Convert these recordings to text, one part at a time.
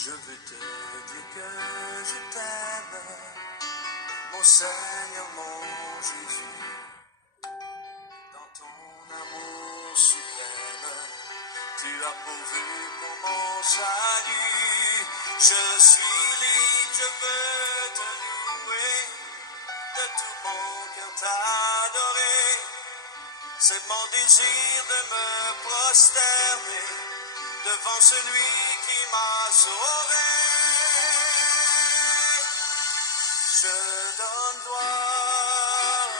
Je veux te dire que je t'aime, mon Seigneur, mon Jésus. Dans ton amour suprême, tu as pourvu pour mon salut. Je suis libre, je veux te louer, de tout mon cœur t'adorer. C'est mon désir de me prosterner devant celui qui m'a sauvé. Je donne gloire,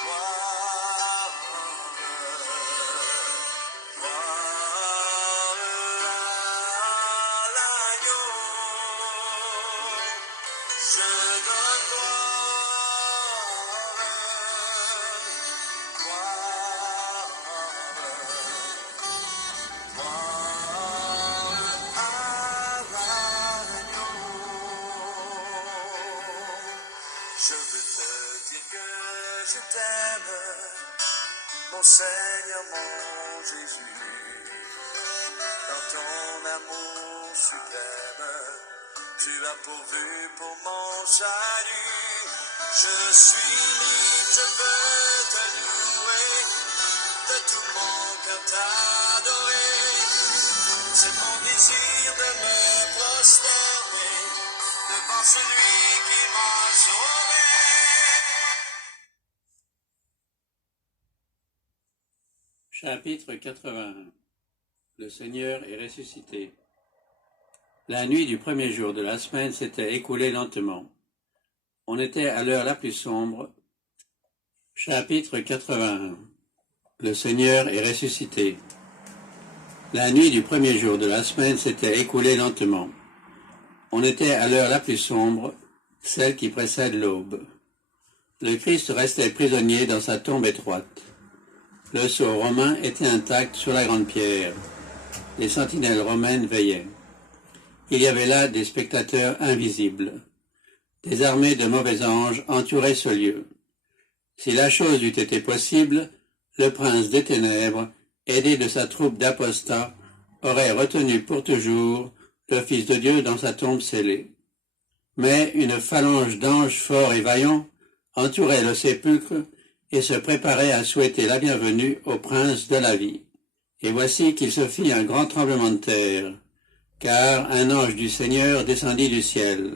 gloire, gloire à l'agneau. Je donne gloire, je veux te dire que je t'aime, mon Seigneur, mon Jésus. Dans ton amour suprême, tu as pourvu pour mon salut. Je suis libre, je veux te louer, de tout mon cœur t'adorer. C'est mon désir de me prosterner devant celui qui m'a sauvé. Chapitre 81. Le Seigneur est ressuscité. La nuit du premier jour de la semaine s'était écoulée lentement. On était à l'heure la plus sombre. Chapitre 81. Le Seigneur est ressuscité. La nuit du premier jour de la semaine s'était écoulée lentement. On était à l'heure la plus sombre, celle qui précède l'aube. Le Christ restait prisonnier dans sa tombe étroite. Le sceau romain était intact sur la grande pierre. Les sentinelles romaines veillaient. Il y avait là des spectateurs invisibles. Des armées de mauvais anges entouraient ce lieu. Si la chose eût été possible, le prince des ténèbres, aidé de sa troupe d'apostats, aurait retenu pour toujours le Fils de Dieu dans sa tombe scellée. Mais une phalange d'anges forts et vaillants entourait le sépulcre et se préparait à souhaiter la bienvenue au prince de la vie. Et voici qu'il se fit un grand tremblement de terre, car un ange du Seigneur descendit du ciel.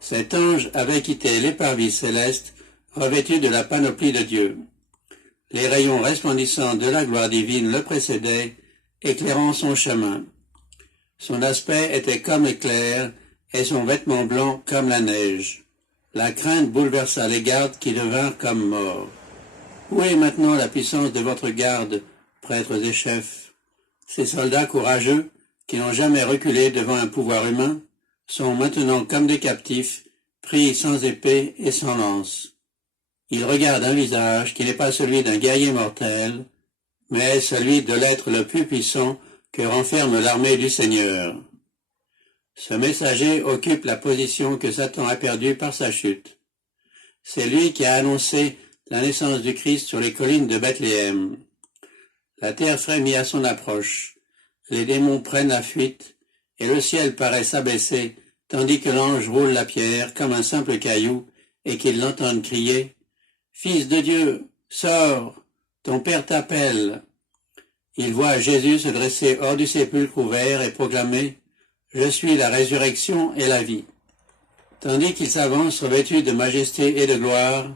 Cet ange avait quitté les parvis célestes, revêtu de la panoplie de Dieu. Les rayons resplendissants de la gloire divine le précédaient, éclairant son chemin. Son aspect était comme l'éclair, et son vêtement blanc comme la neige. La crainte bouleversa les gardes qui devinrent comme morts. Où est maintenant la puissance de votre garde, prêtres et chefs? Ces soldats courageux, qui n'ont jamais reculé devant un pouvoir humain, sont maintenant comme des captifs, pris sans épée et sans lance. Ils regardent un visage qui n'est pas celui d'un guerrier mortel, mais celui de l'être le plus puissant que renferme l'armée du Seigneur. Ce messager occupe la position que Satan a perdue par sa chute. C'est lui qui a annoncé la naissance du Christ sur les collines de Bethléem. La terre frémit à son approche, les démons prennent la fuite, et le ciel paraît s'abaisser, tandis que l'ange roule la pierre comme un simple caillou, et qu'ils l'entendent crier « Fils de Dieu, sors, ton Père t'appelle !» Il voit Jésus se dresser hors du sépulcre ouvert et proclamer « Je suis la résurrection et la vie ». Tandis qu'il s'avance revêtu de majesté et de gloire,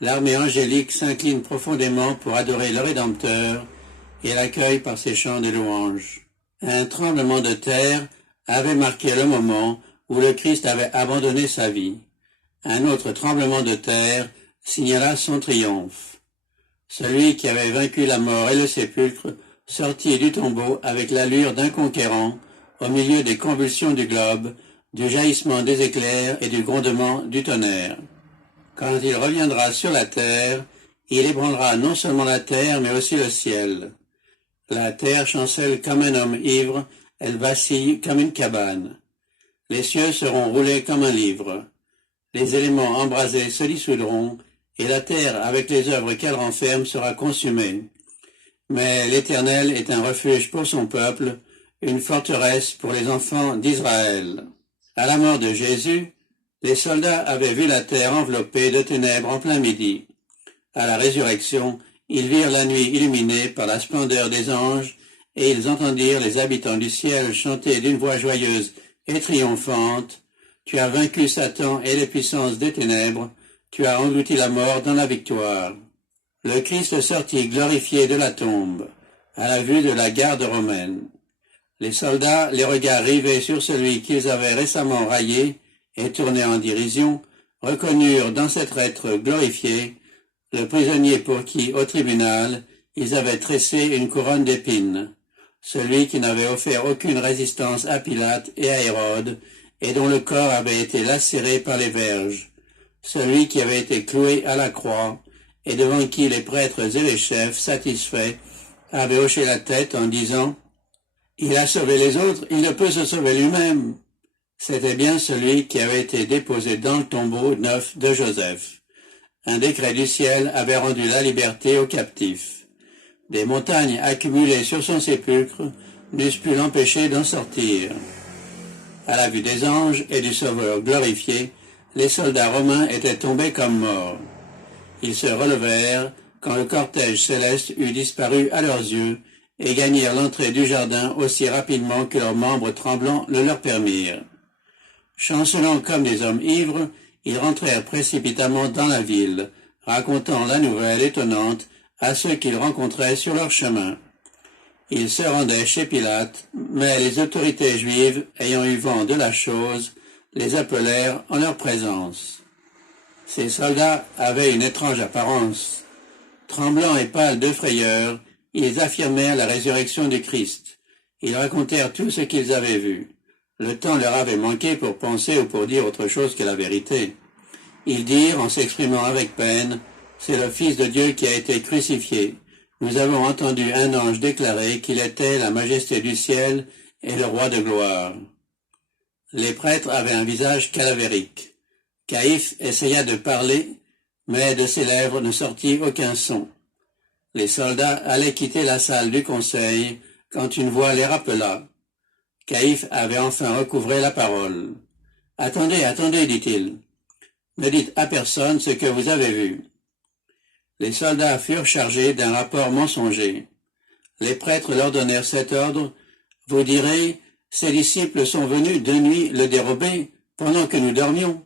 l'armée angélique s'incline profondément pour adorer le Rédempteur et l'accueille par ses chants de louange. Un tremblement de terre avait marqué le moment où le Christ avait abandonné sa vie. Un autre tremblement de terre signala son triomphe. Celui qui avait vaincu la mort et le sépulcre sortit du tombeau avec l'allure d'un conquérant, au milieu des convulsions du globe, du jaillissement des éclairs et du grondement du tonnerre. Quand il reviendra sur la terre, il ébranlera non seulement la terre, mais aussi le ciel. La terre chancelle comme un homme ivre, elle vacille comme une cabane. Les cieux seront roulés comme un livre. Les éléments embrasés se dissoudront, et la terre, avec les œuvres qu'elle renferme, sera consumée. Mais l'Éternel est un refuge pour son peuple, une forteresse pour les enfants d'Israël. À la mort de Jésus, les soldats avaient vu la terre enveloppée de ténèbres en plein midi. À la résurrection, ils virent la nuit illuminée par la splendeur des anges, et ils entendirent les habitants du ciel chanter d'une voix joyeuse et triomphante, « Tu as vaincu Satan et les puissances des ténèbres, tu as englouti la mort dans la victoire. » Le Christ sortit glorifié de la tombe, à la vue de la garde romaine. Les soldats, les regards rivés sur celui qu'ils avaient récemment raillé et tourné en dérision, reconnurent dans cet être glorifié le prisonnier pour qui, au tribunal, ils avaient tressé une couronne d'épines, celui qui n'avait offert aucune résistance à Pilate et à Hérode, et dont le corps avait été lacéré par les verges, celui qui avait été cloué à la croix, et devant qui les prêtres et les chefs, satisfaits, avaient hoché la tête en disant « Il a sauvé les autres, il ne peut se sauver lui-même ». C'était bien celui qui avait été déposé dans le tombeau neuf de Joseph. Un décret du ciel avait rendu la liberté aux captifs. Des montagnes accumulées sur son sépulcre n'eussent pu l'empêcher d'en sortir. À la vue des anges et du Sauveur glorifié, les soldats romains étaient tombés comme morts. Ils se relevèrent quand le cortège céleste eut disparu à leurs yeux et gagnèrent l'entrée du jardin aussi rapidement que leurs membres tremblants le leur permirent. Chancelant comme des hommes ivres, ils rentrèrent précipitamment dans la ville, racontant la nouvelle étonnante à ceux qu'ils rencontraient sur leur chemin. Ils se rendaient chez Pilate, mais les autorités juives, ayant eu vent de la chose, les appelèrent en leur présence. Ces soldats avaient une étrange apparence. Tremblants et pâles de frayeur, ils affirmèrent la résurrection du Christ. Ils racontèrent tout ce qu'ils avaient vu. Le temps leur avait manqué pour penser ou pour dire autre chose que la vérité. Ils dirent, en s'exprimant avec peine, « C'est le Fils de Dieu qui a été crucifié. Nous avons entendu un ange déclarer qu'il était la majesté du ciel et le roi de gloire. » Les prêtres avaient un visage cadavérique. Caïphe essaya de parler, mais de ses lèvres ne sortit aucun son. Les soldats allaient quitter la salle du conseil quand une voix les rappela. Caïphe avait enfin recouvré la parole. « Attendez, attendez, dit-il. Ne dites à personne ce que vous avez vu. » Les soldats furent chargés d'un rapport mensonger. Les prêtres leur donnèrent cet ordre. « Vous direz, ses disciples sont venus de nuit le dérober pendant que nous dormions. »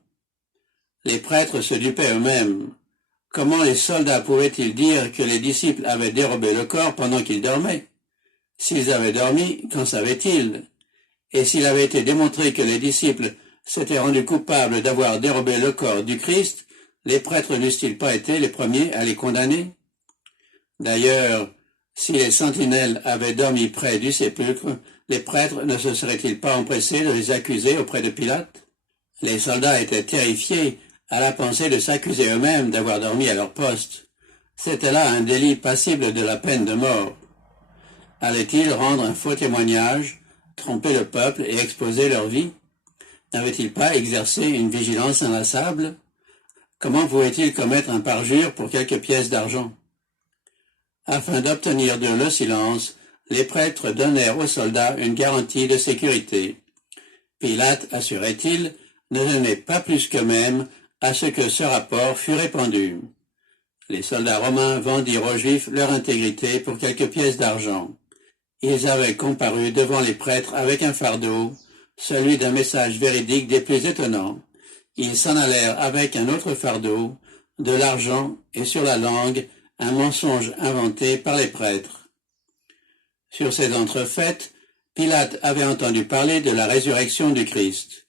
Les prêtres se dupaient eux-mêmes. Comment les soldats pouvaient-ils dire que les disciples avaient dérobé le corps pendant qu'ils dormaient? S'ils avaient dormi, qu'en savaient-ils? Et s'il avait été démontré que les disciples s'étaient rendus coupables d'avoir dérobé le corps du Christ, les prêtres n'eussent-ils pas été les premiers à les condamner? D'ailleurs, si les sentinelles avaient dormi près du sépulcre, les prêtres ne se seraient-ils pas empressés de les accuser auprès de Pilate? Les soldats étaient terrifiés à la pensée de s'accuser eux-mêmes d'avoir dormi à leur poste. C'était là un délit passible de la peine de mort. Allaient-ils rendre un faux témoignage, tromper le peuple et exposer leur vie? N'avaient-ils pas exercé une vigilance inlassable? Comment pouvaient-ils commettre un parjure pour quelques pièces d'argent? Afin d'obtenir d'eux le silence, les prêtres donnèrent aux soldats une garantie de sécurité. Pilate, assurait-il, ne tenait pas plus qu'eux-mêmes à ce que ce rapport fût répandu. Les soldats romains vendirent aux Juifs leur intégrité pour quelques pièces d'argent. Ils avaient comparu devant les prêtres avec un fardeau, celui d'un message véridique des plus étonnants. Ils s'en allèrent avec un autre fardeau, de l'argent et sur la langue, un mensonge inventé par les prêtres. Sur ces entrefaites, Pilate avait entendu parler de la résurrection du Christ.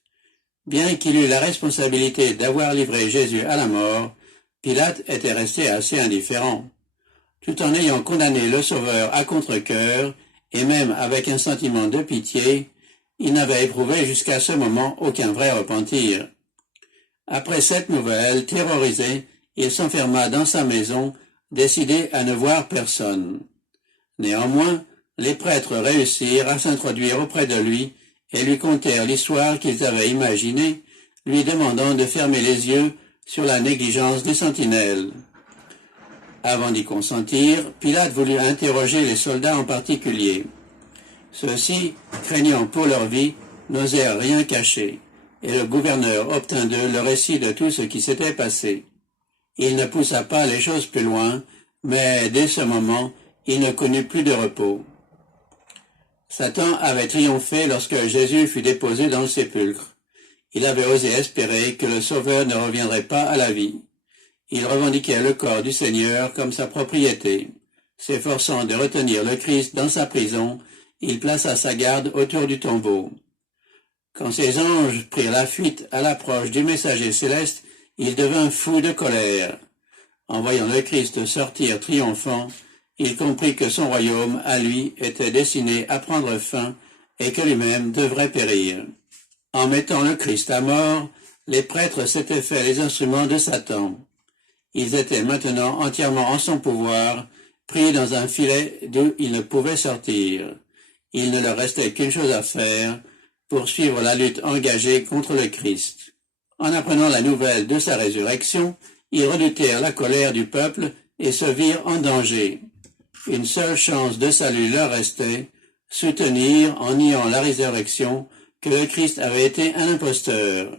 Bien qu'il eût la responsabilité d'avoir livré Jésus à la mort, Pilate était resté assez indifférent. tout en ayant condamné le Sauveur à contre-cœur, et même avec un sentiment de pitié, il n'avait éprouvé jusqu'à ce moment aucun vrai repentir. Après cette nouvelle, terrorisé, il s'enferma dans sa maison, décidé à ne voir personne. Néanmoins, les prêtres réussirent à s'introduire auprès de lui et lui contèrent l'histoire qu'ils avaient imaginée, lui demandant de fermer les yeux sur la négligence des sentinelles. Avant d'y consentir, Pilate voulut interroger les soldats en particulier. Ceux-ci, craignant pour leur vie, n'osèrent rien cacher, et le gouverneur obtint d'eux le récit de tout ce qui s'était passé. Il ne poussa pas les choses plus loin, mais dès ce moment, il ne connut plus de repos. Satan avait triomphé lorsque Jésus fut déposé dans le sépulcre. Il avait osé espérer que le Sauveur ne reviendrait pas à la vie. Il revendiquait le corps du Seigneur comme sa propriété. S'efforçant de retenir le Christ dans sa prison, il plaça sa garde autour du tombeau. Quand ses anges prirent la fuite à l'approche du messager céleste, il devint fou de colère. En voyant le Christ sortir triomphant, il comprit que son royaume, à lui, était destiné à prendre fin et que lui-même devrait périr. En mettant le Christ à mort, les prêtres s'étaient fait les instruments de Satan. Ils étaient maintenant entièrement en son pouvoir, pris dans un filet d'où ils ne pouvaient sortir. Il ne leur restait qu'une chose à faire, poursuivre la lutte engagée contre le Christ. En apprenant la nouvelle de sa résurrection, ils redoutèrent la colère du peuple et se virent en danger. Une seule chance de salut leur restait, soutenir en niant la résurrection que le Christ avait été un imposteur.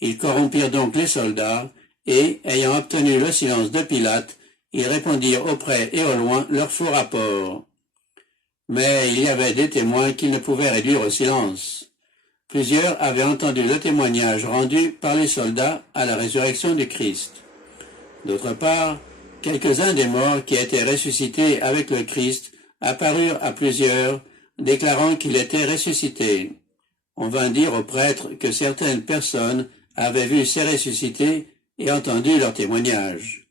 Ils corrompirent donc les soldats et, ayant obtenu le silence de Pilate, ils répandirent au près et au loin leurs faux rapports. Mais il y avait des témoins qu'ils ne pouvaient réduire au silence. Plusieurs avaient entendu le témoignage rendu par les soldats à la résurrection du Christ. D'autre part, quelques-uns des morts qui étaient ressuscités avec le Christ apparurent à plusieurs, déclarant qu'il était ressuscité. On vint dire aux prêtres que certaines personnes avaient vu ces ressuscités et entendu leur témoignage.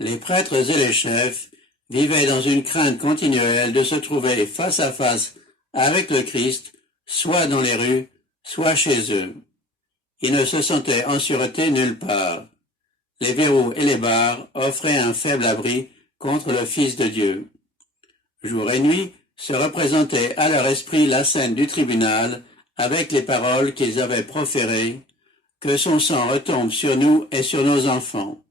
Les prêtres et les chefs vivaient dans une crainte continuelle de se trouver face à face avec le Christ, soit dans les rues, soit chez eux. Ils ne se sentaient en sûreté nulle part. Les verrous et les barres offraient un faible abri contre le Fils de Dieu. Jour et nuit se représentait à leur esprit la scène du tribunal avec les paroles qu'ils avaient proférées, que son sang retombe sur nous et sur nos enfants.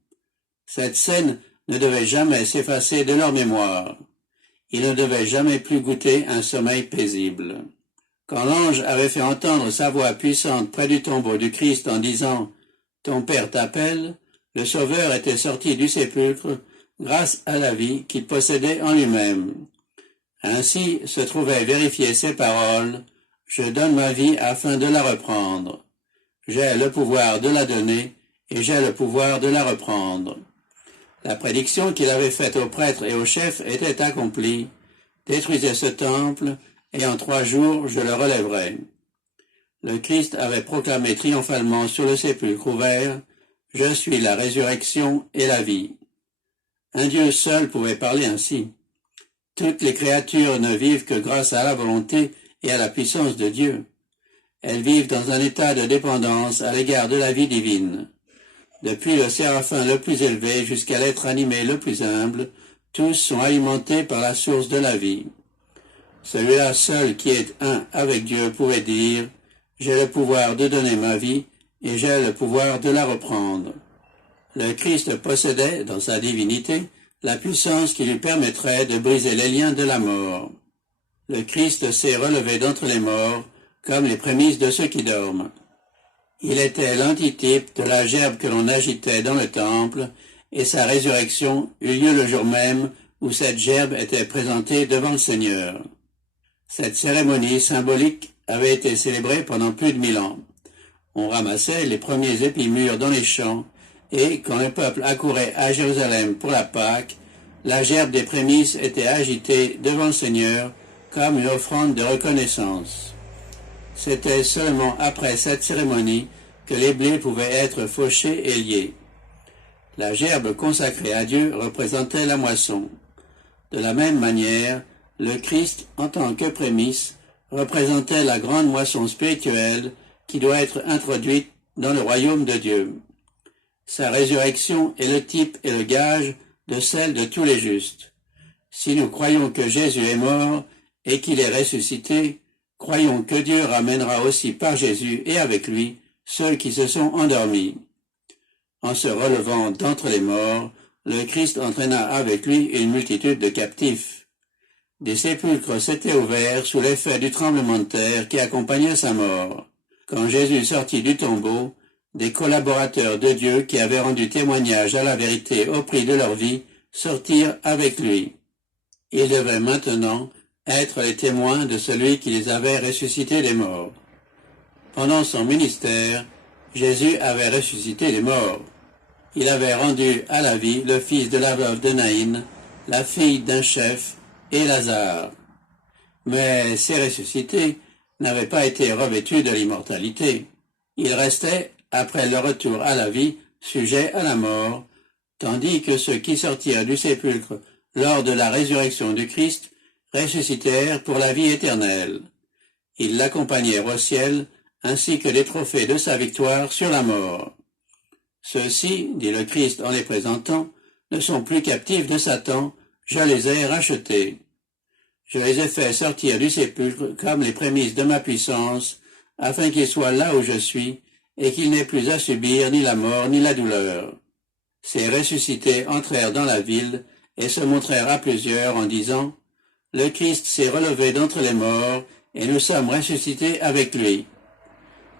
Cette scène ne devait jamais s'effacer de leur mémoire. Ils ne devaient jamais plus goûter un sommeil paisible. Quand l'ange avait fait entendre sa voix puissante près du tombeau du Christ en disant « Ton Père t'appelle », le Sauveur était sorti du sépulcre grâce à la vie qu'il possédait en lui-même. Ainsi se trouvaient vérifiées ces paroles « Je donne ma vie afin de la reprendre. J'ai le pouvoir de la donner et j'ai le pouvoir de la reprendre. » La prédiction qu'il avait faite aux prêtres et aux chefs était accomplie. Détruisez ce temple, et en 3 jours je le relèverai. Le Christ avait proclamé triomphalement sur le sépulcre ouvert, « Je suis la résurrection et la vie. » Un Dieu seul pouvait parler ainsi. Toutes les créatures ne vivent que grâce à la volonté et à la puissance de Dieu. Elles vivent dans un état de dépendance à l'égard de la vie divine. Depuis le séraphin le plus élevé jusqu'à l'être animé le plus humble, tous sont alimentés par la source de la vie. Celui-là seul qui est un avec Dieu pouvait dire « J'ai le pouvoir de donner ma vie et j'ai le pouvoir de la reprendre. » Le Christ possédait, dans sa divinité, la puissance qui lui permettrait de briser les liens de la mort. Le Christ s'est relevé d'entre les morts, comme les prémices de ceux qui dorment. Il était l'antitype de la gerbe que l'on agitait dans le temple, et sa résurrection eut lieu le jour même où cette gerbe était présentée devant le Seigneur. Cette cérémonie symbolique avait été célébrée pendant plus de 1000 ans. On ramassait les premiers épis mûrs dans les champs, et quand le peuple accourait à Jérusalem pour la Pâque, la gerbe des prémices était agitée devant le Seigneur comme une offrande de reconnaissance. C'était seulement après cette cérémonie que les blés pouvaient être fauchés et liés. La gerbe consacrée à Dieu représentait la moisson. De la même manière, le Christ, en tant que prémisse, représentait la grande moisson spirituelle qui doit être introduite dans le royaume de Dieu. Sa résurrection est le type et le gage de celle de tous les justes. Si nous croyons que Jésus est mort et qu'il est ressuscité, croyons que Dieu ramènera aussi par Jésus et avec lui ceux qui se sont endormis. En se relevant d'entre les morts, le Christ entraîna avec lui une multitude de captifs. Des sépulcres s'étaient ouverts sous l'effet du tremblement de terre qui accompagnait sa mort. Quand Jésus sortit du tombeau, des collaborateurs de Dieu qui avaient rendu témoignage à la vérité au prix de leur vie sortirent avec lui. Ils devaient maintenant être les témoins de celui qui les avait ressuscités des morts. Pendant son ministère, Jésus avait ressuscité les morts. Il avait rendu à la vie le fils de la veuve de Naïn, la fille d'un chef, et Lazare. Mais ces ressuscités n'avaient pas été revêtus de l'immortalité. Ils restaient, après leur retour à la vie, sujets à la mort, tandis que ceux qui sortirent du sépulcre lors de la résurrection du Christ ressuscitèrent pour la vie éternelle. Ils l'accompagnèrent au ciel, ainsi que les trophées de sa victoire sur la mort. Ceux-ci, dit le Christ en les présentant, ne sont plus captifs de Satan, je les ai rachetés. Je les ai fait sortir du sépulcre comme les prémices de ma puissance, afin qu'ils soient là où je suis, et qu'ils n'aient plus à subir ni la mort ni la douleur. Ces ressuscités entrèrent dans la ville et se montrèrent à plusieurs en disant « Le Christ s'est relevé d'entre les morts, et nous sommes ressuscités avec lui. »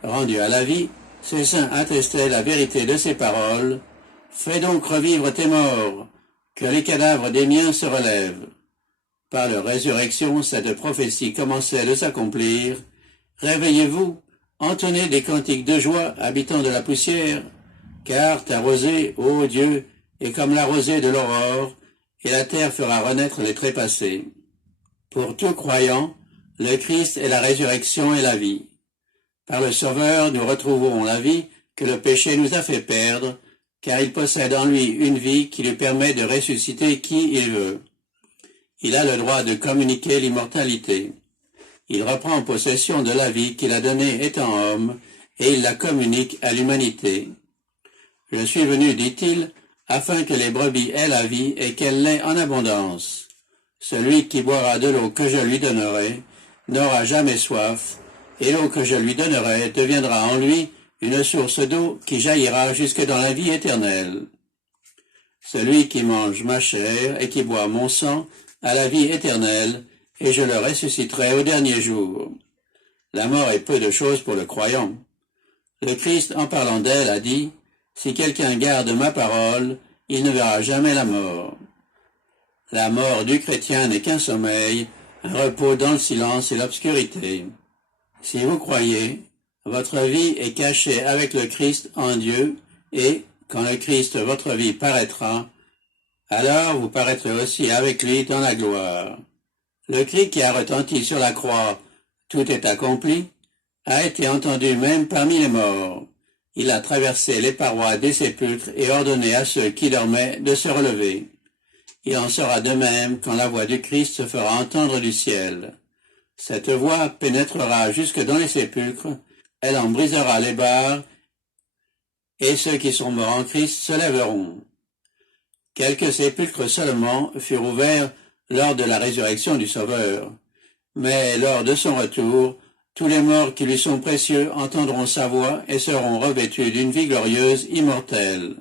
Rendus à la vie, ces saints attestaient la vérité de ces paroles. « Fais donc revivre tes morts, que les cadavres des miens se relèvent. » Par leur résurrection, cette prophétie commençait de s'accomplir. « Réveillez-vous, entonnez des cantiques de joie, habitants de la poussière, car ta rosée, ô Dieu, est comme la rosée de l'aurore, et la terre fera renaître les trépassés. » Pour tout croyant, le Christ est la résurrection et la vie. Par le Sauveur, nous retrouvons la vie que le péché nous a fait perdre, car il possède en lui une vie qui lui permet de ressusciter qui il veut. Il a le droit de communiquer l'immortalité. Il reprend possession de la vie qu'il a donnée étant homme, et il la communique à l'humanité. « Je suis venu, dit-il, afin que les brebis aient la vie et qu'elle l'ait en abondance. Celui qui boira de l'eau que je lui donnerai n'aura jamais soif, et l'eau que je lui donnerai deviendra en lui une source d'eau qui jaillira jusque dans la vie éternelle. Celui qui mange ma chair et qui boit mon sang a la vie éternelle, et je le ressusciterai au dernier jour. » La mort est peu de choses pour le croyant. Le Christ, en parlant d'elle, a dit « Si quelqu'un garde ma parole, il ne verra jamais la mort. » La mort du chrétien n'est qu'un sommeil, un repos dans le silence et l'obscurité. Si vous croyez, votre vie est cachée avec le Christ en Dieu, et, quand le Christ, votre vie, paraîtra, alors vous paraîtrez aussi avec lui dans la gloire. Le cri qui a retenti sur la croix, « Tout est accompli », a été entendu même parmi les morts. Il a traversé les parois des sépulcres et ordonné à ceux qui dormaient de se relever. Il en sera de même quand la voix du Christ se fera entendre du ciel. Cette voix pénétrera jusque dans les sépulcres, elle en brisera les barres, et ceux qui sont morts en Christ se lèveront. Quelques sépulcres seulement furent ouverts lors de la résurrection du Sauveur. Mais lors de son retour, tous les morts qui lui sont précieux entendront sa voix et seront revêtus d'une vie glorieuse, immortelle.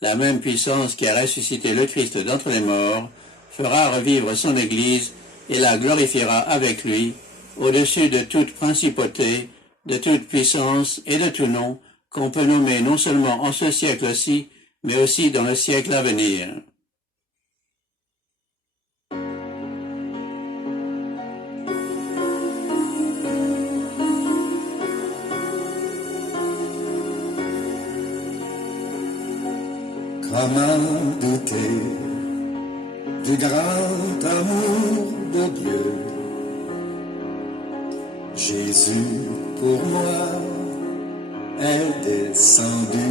La même puissance qui a ressuscité le Christ d'entre les morts fera revivre son Église et la glorifiera avec lui, au-dessus de toute principauté, de toute puissance et de tout nom qu'on peut nommer non seulement en ce siècle-ci, mais aussi dans le siècle à venir. Comment douter du grand amour de Dieu? Jésus pour moi est descendu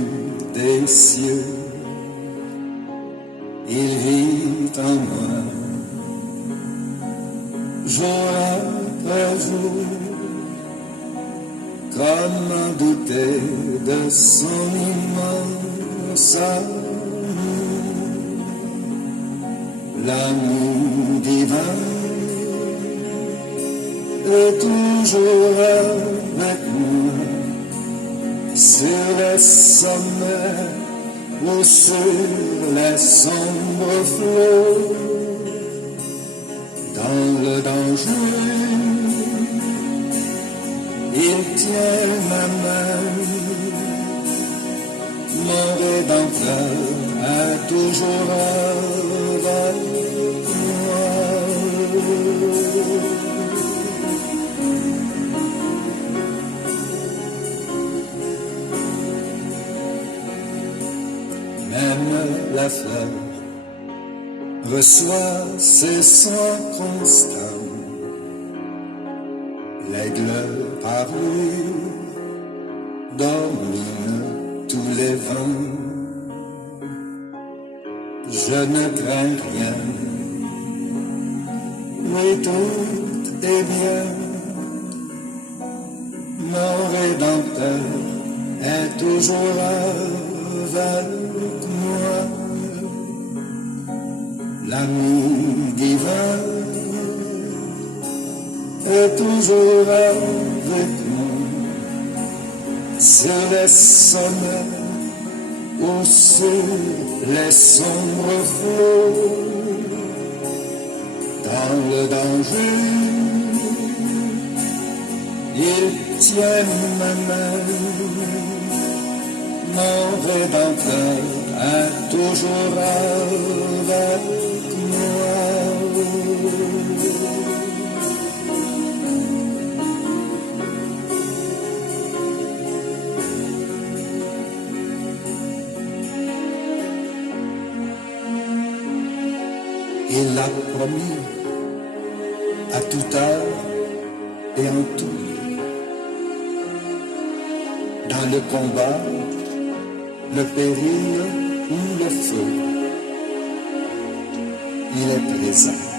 des cieux. Il vit en moi jour après jour, comme un douter de son immense amour, l'amour divin est toujours avec moi, sur les sommets ou sur les sombres flots, dans le danger, il tient ma main. Mon Rédempteur est toujours avec moi. Même la fleur reçoit ses soins constants. L'aigle par lui domine tous les vents. Je ne crains rien, oui tout est bien. Mon Rédempteur est toujours avec moi. L'amour divin est toujours avec moi, sur les sommets ou sur les sombres flots, dans le danger, il tient ma main. Mon Rédempteur est toujours avec moi. Il l'a promis à toute heure et en tout. Dans le combat, le péril ou le feu, il est présent.